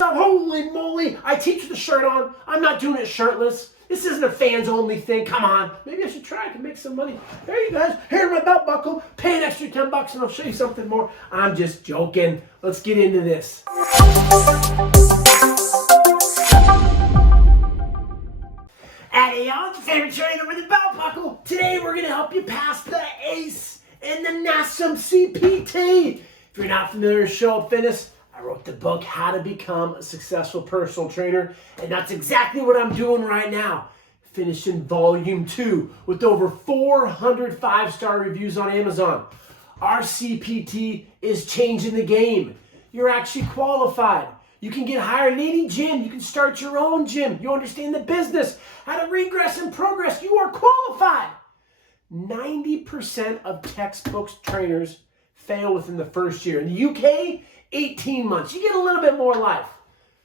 Holy moly, I teach with a shirt on. I'm not doing it shirtless. This isn't a fans only thing. Come on. Maybe I should try. I can make some money. There you guys. Here's my belt buckle. Pay an extra $10 and I'll show you something more. I'm just joking. Let's get into this. Hey y'all, it's your favorite trainer with a belt buckle. Today we're going to help you pass the ACE and the NASM-CPT. If you're not familiar with Show Up Fitness, I wrote the book, How to Become a Successful Personal Trainer, and that's exactly what I'm doing right now. Finishing volume 2 with over 400 5-star reviews on Amazon. Our CPT is changing the game. You're actually qualified. You can get hired at any gym. You can start your own gym. You understand the business, how to regress and progress. You are qualified. 90% of textbook trainers fail within the first year. In the UK, 18 months. You get a little bit more life.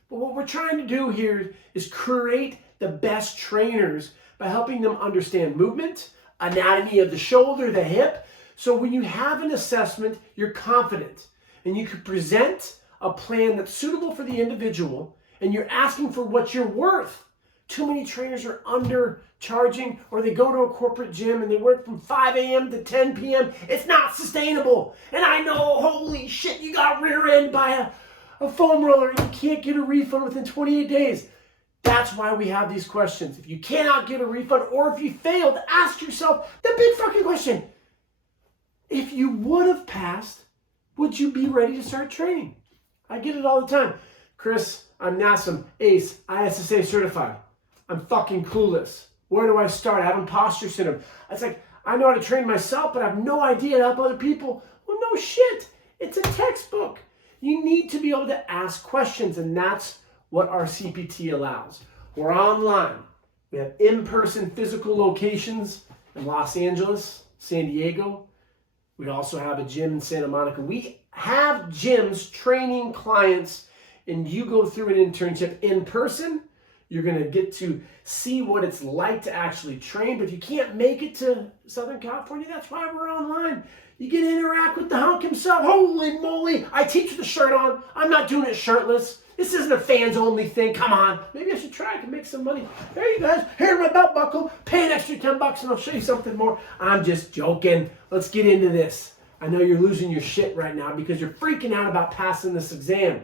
But what we're trying to do here is create the best trainers by helping them understand movement, anatomy of the shoulder, the hip. So when you have an assessment, you're confident and you can present a plan that's suitable for the individual and you're asking for what you're worth. Too many trainers are undercharging, or they go to a corporate gym and they work from 5 a.m. to 10 p.m. It's not sustainable. And I know, holy shit, you got rear-ended by a foam roller and you can't get a refund within 28 days. That's why we have these questions. If you cannot get a refund or if you failed, ask yourself the big fucking question. If you would have passed, would you be ready to start training? I get it all the time. Chris, I'm NASM, ACE, ISSA certified. I'm fucking clueless. Where do I start? I have imposter syndrome. It's like, I know how to train myself, but I have no idea to help other people. Well, no shit. It's a textbook. You need to be able to ask questions, and that's what our CPT allows. We're online. We have in-person physical locations in Los Angeles, San Diego. We also have a gym in Santa Monica. We have gyms training clients, and you go through an internship in person. You're going to get to see what it's like to actually train. But if you can't make it to Southern California, that's why we're online. You get to interact with the hunk himself. Holy moly, I teach with a shirt on. I'm not doing it shirtless. This isn't a fans only thing. Come on. Maybe I should try. I can make some money. There you guys. Here's my belt buckle. Pay an extra $10 and I'll show you something more. I'm just joking. Let's get into this. I know you're losing your shit right now because you're freaking out about passing this exam.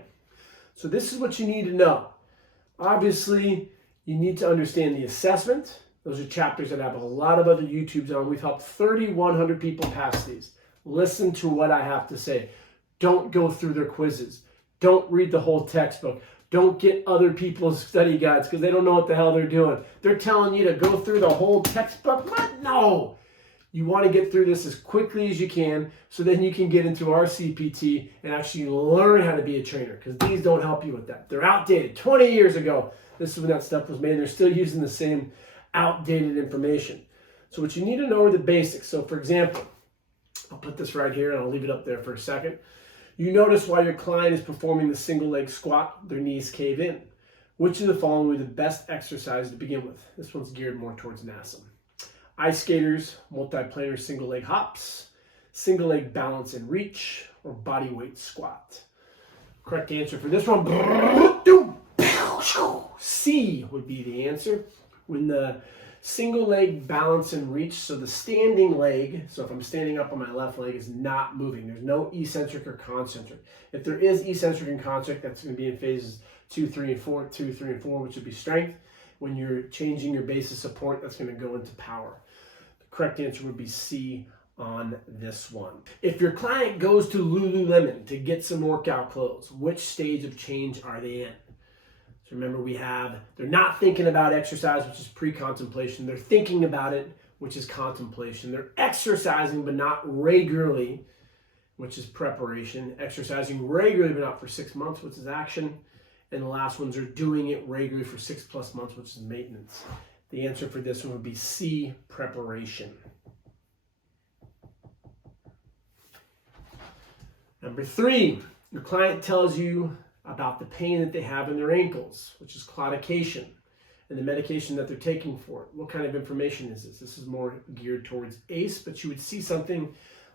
So this is what you need to know. Obviously, you need to understand the assessment. Those are chapters that have a lot of other YouTubes on. We've helped 3,100 people pass these. Listen to what I have to say. Don't go through their quizzes. Don't read the whole textbook. Don't get other people's study guides because they don't know what the hell they're doing. They're telling you to go through the whole textbook. What? No. You want to get through this as quickly as you can so then you can get into our CPT and actually learn how to be a trainer, because these don't help you with that. They're outdated. 20 years ago, this is when that stuff was made. They're still using the same outdated information. So what you need to know are the basics. So for example, I'll put this right here and I'll leave it up there for a second. You notice while your client is performing the single leg squat, their knees cave in. Which of the following would be the best exercise to begin with? This one's geared more towards NASM. Ice skaters, multiplanar single leg hops, single leg balance and reach, or body weight squat. Correct answer for this one, C would be the answer. When the single leg balance and reach, so the standing leg, so if I'm standing up on my left leg, is not moving. There's no eccentric or concentric. If there is eccentric and concentric, that's going to be in phases 2, 3, and 4, 2, 3, and 4, which would be strength. When you're changing your base of support, that's going to go into power. The correct answer would be C on this one. If your client goes to Lululemon to get some workout clothes, which stage of change are they in? So remember, they're not thinking about exercise, which is pre-contemplation. They're thinking about it, which is contemplation. They're exercising, but not regularly, which is preparation. Exercising regularly, but not for 6 months, which is action. And the last ones are doing it regularly for 6+ months, which is maintenance. The answer for this one would be C, preparation. Number 3, your client tells you about the pain that they have in their ankles, which is claudication, and the medication that they're taking for it. What kind of information is this? This is more geared towards ACE, but you would see something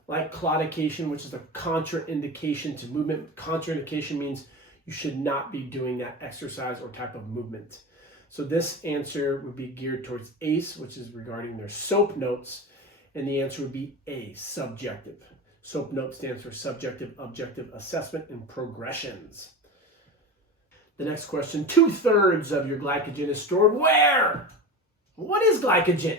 like claudication, which is a contraindication to movement. Contraindication means you should not be doing that exercise or type of movement. So this answer would be geared towards ACE, which is regarding their SOAP notes, and the answer would be A, subjective. SOAP note stands for subjective objective assessment and progressions. The next question, 2/3 of your glycogen is stored where? What is glycogen?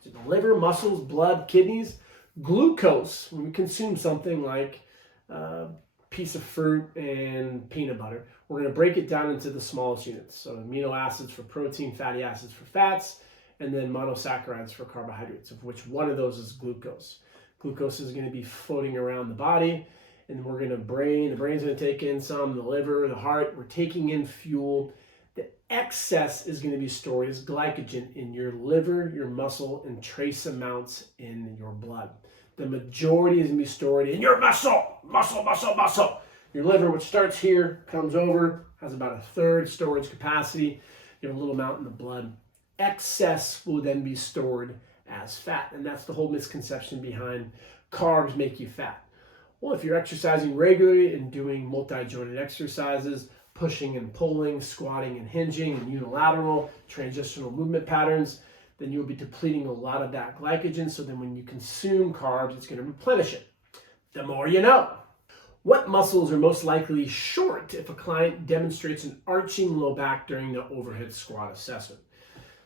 Is it the liver, muscles, blood, kidneys? Glucose, when we consume something like a piece of fruit and peanut butter, we're going to break it down into the smallest units. So amino acids for protein, fatty acids for fats, and then monosaccharides for carbohydrates, of which one of those is glucose. Glucose is going to be floating around the body, and we're going to the brain's going to take in some, the liver, the heart, we're taking in fuel. The excess is going to be stored as glycogen in your liver, your muscle, and trace amounts in your blood. The majority is going to be stored in your muscle. Your liver, which starts here, comes over, has about 1/3 storage capacity. You have a little amount in the blood. Excess will then be stored as fat, and that's the whole misconception behind carbs make you fat. Well, if you're exercising regularly and doing multi-jointed exercises, pushing and pulling, squatting and hinging, and unilateral transitional movement patterns, then you'll be depleting a lot of that glycogen. So then when you consume carbs, it's going to replenish it. The more you know. What muscles are most likely short if a client demonstrates an arching low back during the overhead squat assessment?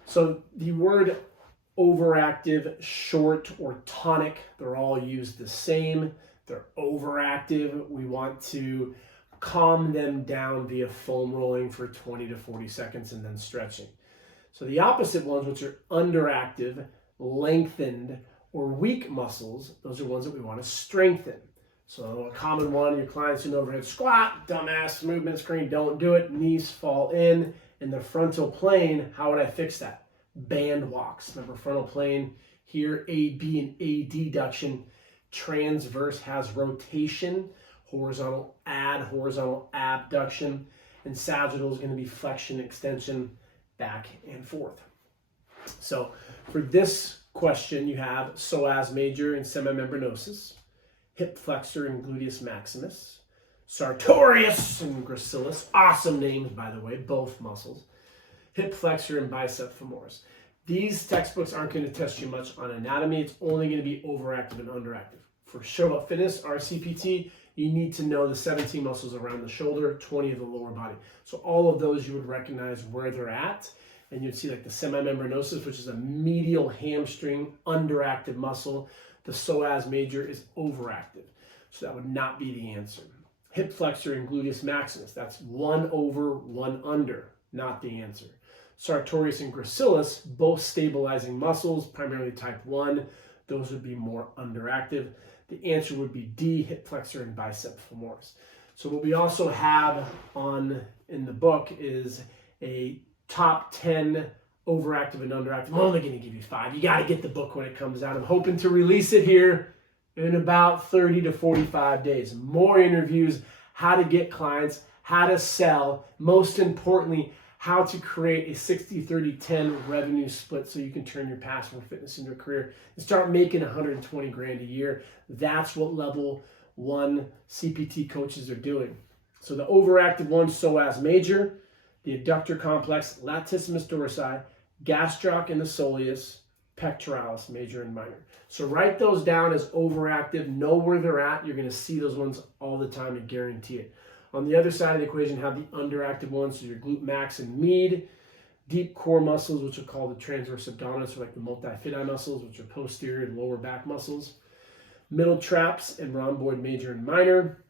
So the word overactive, short, or tonic, they're all used the same. They're overactive. We want to calm them down via foam rolling for 20 to 40 seconds and then stretching. So the opposite ones, which are underactive, lengthened, or weak muscles, those are ones that we want to strengthen. So a common one, your clients in overhead squat, dumbass movement screen, don't do it, knees fall in the frontal plane. How would I fix that? Band walks. Remember, frontal plane here, AB and AD duction. Transverse has rotation, horizontal abduction, and sagittal is going to be flexion, extension, back and forth. So for this question, you have psoas major and semimembranosus, hip flexor and gluteus maximus, sartorius and gracilis, awesome names by the way, both muscles, hip flexor and bicep femoris. These textbooks aren't going to test you much on anatomy. It's only going to be overactive and underactive. For Show Up Fitness, our CPT, you need to know the 17 muscles around the shoulder, 20 of the lower body. So all of those you would recognize where they're at, and you'd see like the semimembranosus, which is a medial hamstring underactive muscle. The psoas major is overactive. So that would not be the answer. Hip flexor and gluteus maximus, that's 1 over, 1 under, not the answer. Sartorius and gracilis, both stabilizing muscles, primarily type 1. Those would be more underactive. The answer would be D, hip flexor and bicep femoris. So what we also have in the book is a top 10 overactive and underactive. I'm only going to give you 5. You got to get the book when it comes out. I'm hoping to release it here in about 30 to 45 days. More interviews, how to get clients, how to sell, most importantly, how to create a 60-30-10 revenue split so you can turn your passion for fitness into a career and start making 120 grand a year. That's what level 1 CPT coaches are doing. So the overactive one, psoas major, the adductor complex, latissimus dorsi, gastroc and the soleus, pectoralis, major and minor. So write those down as overactive, know where they're at. You're going to see those ones all the time, I guarantee it. On the other side of the equation, have the underactive ones, so your glute max and med, deep core muscles, which are called the transverse abdominis, or like the multifidi muscles, which are posterior and lower back muscles, middle traps and rhomboid major and minor,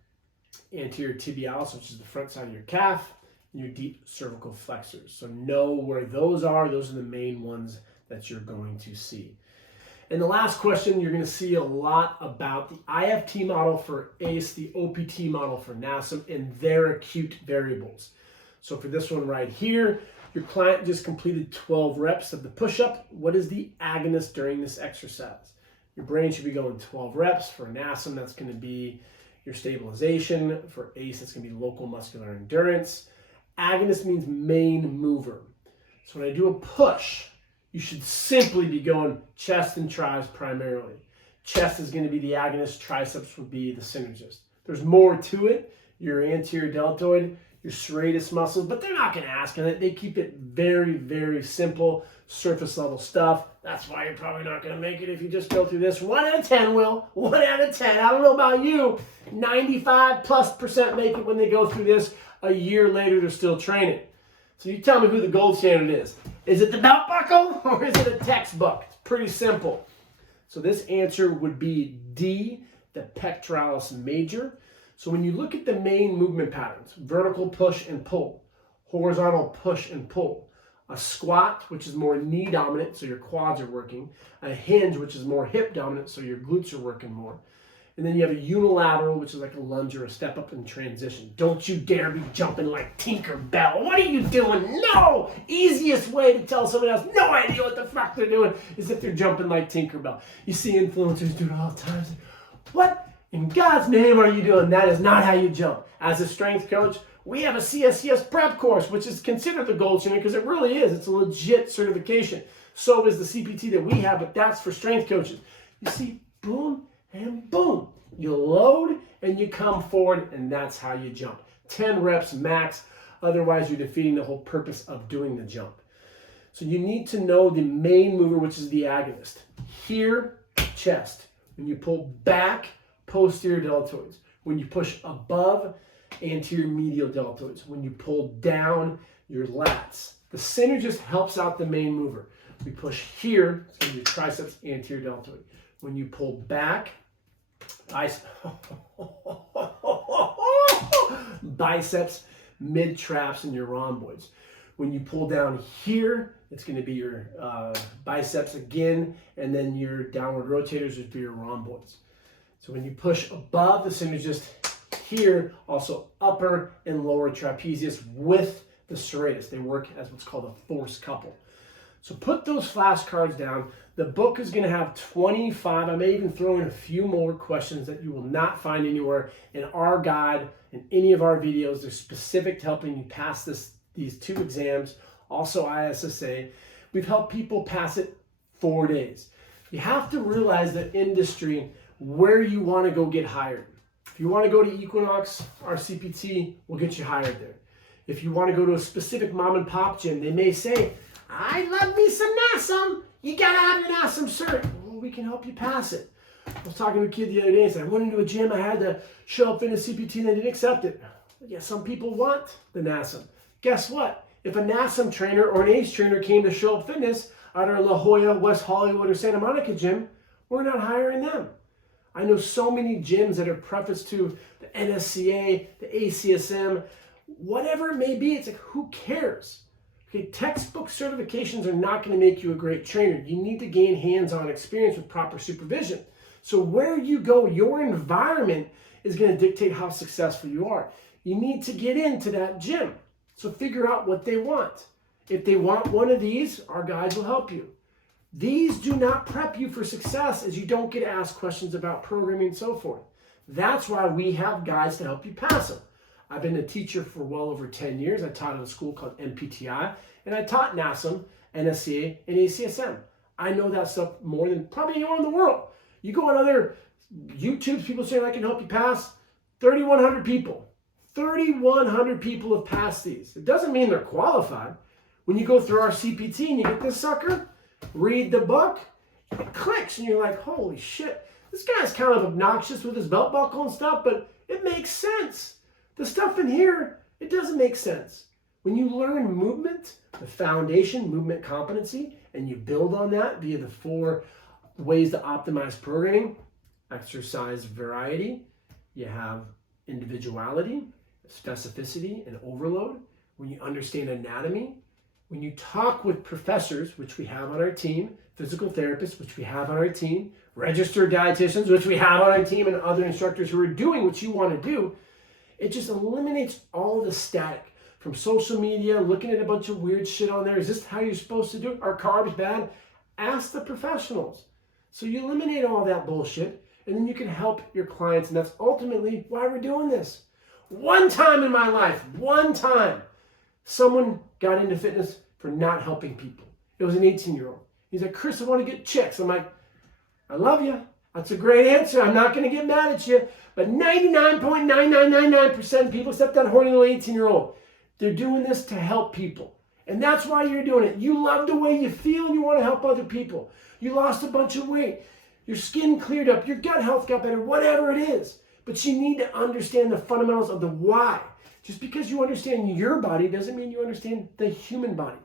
anterior tibialis, which is the front side of your calf, and your deep cervical flexors. So know where those are. Those are the main ones that you're going to see. And the last question, you're going to see a lot about the IFT model for ACE, the OPT model for NASM, and their acute variables. So for this one right here, your client just completed 12 reps of the push-up. What is the agonist during this exercise? Your brain should be going 12 reps. For NASM, that's going to be your stabilization. For ACE, it's going to be local muscular endurance. Agonist means main mover. So when I do a push, you should simply be going chest and tris primarily. Chest is going to be the agonist, triceps would be the synergist. There's more to it. your anterior deltoid, your serratus muscles, but they're not going to ask on it. They keep it very, very simple, surface level stuff. That's why you're probably not going to make it if you just go through this. 1 out of 10 will. 1 out of 10. I don't know about you. 95+% make it when they go through this. A year later, they're still training. So you tell me who the gold standard is. Is it the belt buckle or is it a textbook? It's pretty simple. So this answer would be D, the pectoralis major. So when you look at the main movement patterns, vertical push and pull, horizontal push and pull, a squat, which is more knee dominant, so your quads are working, a hinge, which is more hip dominant, so your glutes are working more. And then you have a unilateral, which is like a lunge or a step up in transition. Don't you dare be jumping like Tinkerbell. What are you doing? No! Easiest way to tell someone else no idea what the fuck they're doing is if they're jumping like Tinkerbell. You see influencers do it all the time. What in God's name are you doing? That is not how you jump. As a strength coach, we have a CSCS prep course, which is considered the gold standard because it really is. It's a legit certification. So is the CPT that we have, but that's for strength coaches. You see, boom and boom. You load and you come forward, and that's how you jump. 10 reps max. Otherwise, you're defeating the whole purpose of doing the jump. So you need to know the main mover, which is the agonist. Here, chest. When you pull back, posterior deltoids. When you push above, anterior medial deltoids. When you pull down, your lats. The center just helps out the main mover. We push here, it's going to be your triceps, anterior deltoid. When you pull back, biceps, mid-traps, and your rhomboids. When you pull down here, it's going to be your biceps again, and then your downward rotators would be your rhomboids. So when you push above, the center is just here, also upper and lower trapezius with the serratus. They work as what's called a force couple. So put those flashcards down. The book is going to have 25. I may even throw in a few more questions that you will not find anywhere in our guide, in any of our videos. They're specific to helping you pass these 2 exams, also ISSA. We've helped people pass it 4 days. You have to realize the industry, where you want to go get hired. If you want to go to Equinox, our CPT will get you hired there. If you want to go to a specific mom and pop gym, they may say, I love me some NASM. You got to have your NASM cert. Well, we can help you pass it. I was talking to a kid the other day and said, I went into a gym, I had to show up in a CPT and they didn't accept it. Yeah, some people want the NASM. Guess what? If a NASM trainer or an ACE trainer came to Show Up Fitness out of La Jolla, West Hollywood, or Santa Monica gym, we're not hiring them. I know so many gyms that are prefaced to the NSCA, the ACSM, whatever it may be. It's like, who cares? Okay, textbook certifications are not going to make you a great trainer. You need to gain hands-on experience with proper supervision. So where you go, your environment is going to dictate how successful you are. You need to get into that gym. So figure out what they want. If they want one of these, our guides will help you. These do not prep you for success, as you don't get asked questions about programming and so forth. That's why we have guides to help you pass them. I've been a teacher for well over 10 years. I taught at a school called NPTI, and I taught NASM, NSCA, and ACSM. I know that stuff more than probably anyone in the world. You go on other YouTubes, people saying I can help you pass. 3,100 people. 3,100 people have passed these. It doesn't mean they're qualified. When you go through our CPT and you get this sucker, read the book, it clicks, and you're like, holy shit, this guy's kind of obnoxious with his belt buckle and stuff, but it makes sense. The stuff in here, it doesn't make sense. When you learn movement, the foundation, movement competency, and you build on that via the 4 ways to optimize programming, exercise variety, you have individuality, specificity, and overload. When you understand anatomy, when you talk with professors, which we have on our team, physical therapists, which we have on our team, registered dietitians, which we have on our team, and other instructors who are doing what you want to do, it just eliminates all the static from social media, looking at a bunch of weird shit on there. Is this how you're supposed to do it? Are carbs bad? Ask the professionals. So you eliminate all that bullshit, and then you can help your clients, and that's ultimately why we're doing this. One time in my life, someone got into fitness for not helping people. It was an 18-year-old. He's like, Chris, I want to get chicks. I'm like, I love you. That's a great answer. I'm not going to get mad at you. But 99.9999% of people, except that horny little 18-year-old, they're doing this to help people. And that's why you're doing it. You love the way you feel and you want to help other people. You lost a bunch of weight. Your skin cleared up. Your gut health got better, whatever it is. But you need to understand the fundamentals of the why. Just because you understand your body doesn't mean you understand the human body.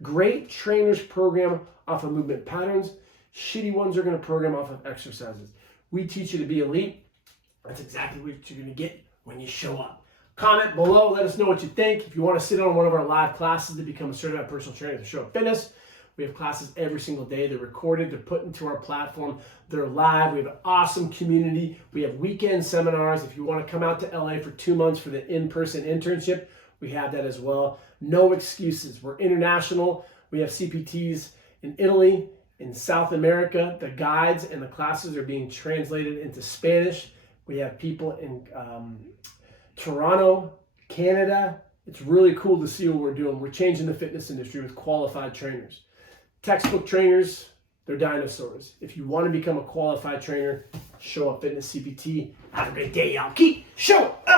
Great trainers program off of movement patterns. Shitty ones are going to program off of exercises. We teach you to be elite. That's exactly what you're going to get when you show up. Comment below. Let us know what you think. If you want to sit on one of our live classes to become a certified personal trainer to Show Up Fitness, we have classes every single day. They're recorded. They're put into our platform. They're live. We have an awesome community. We have weekend seminars. If you want to come out to LA for 2 months for the in-person internship, we have that as well. No excuses. We're international. We have CPTs in Italy, in South America. The guides and the classes are being translated into Spanish. We have people in Toronto, Canada. It's really cool to see what we're doing. We're changing the fitness industry with qualified trainers. Textbook trainers, they're dinosaurs. If you want to become a qualified trainer, Show Up Fitness CPT. Have a great day, y'all. Keep showing up.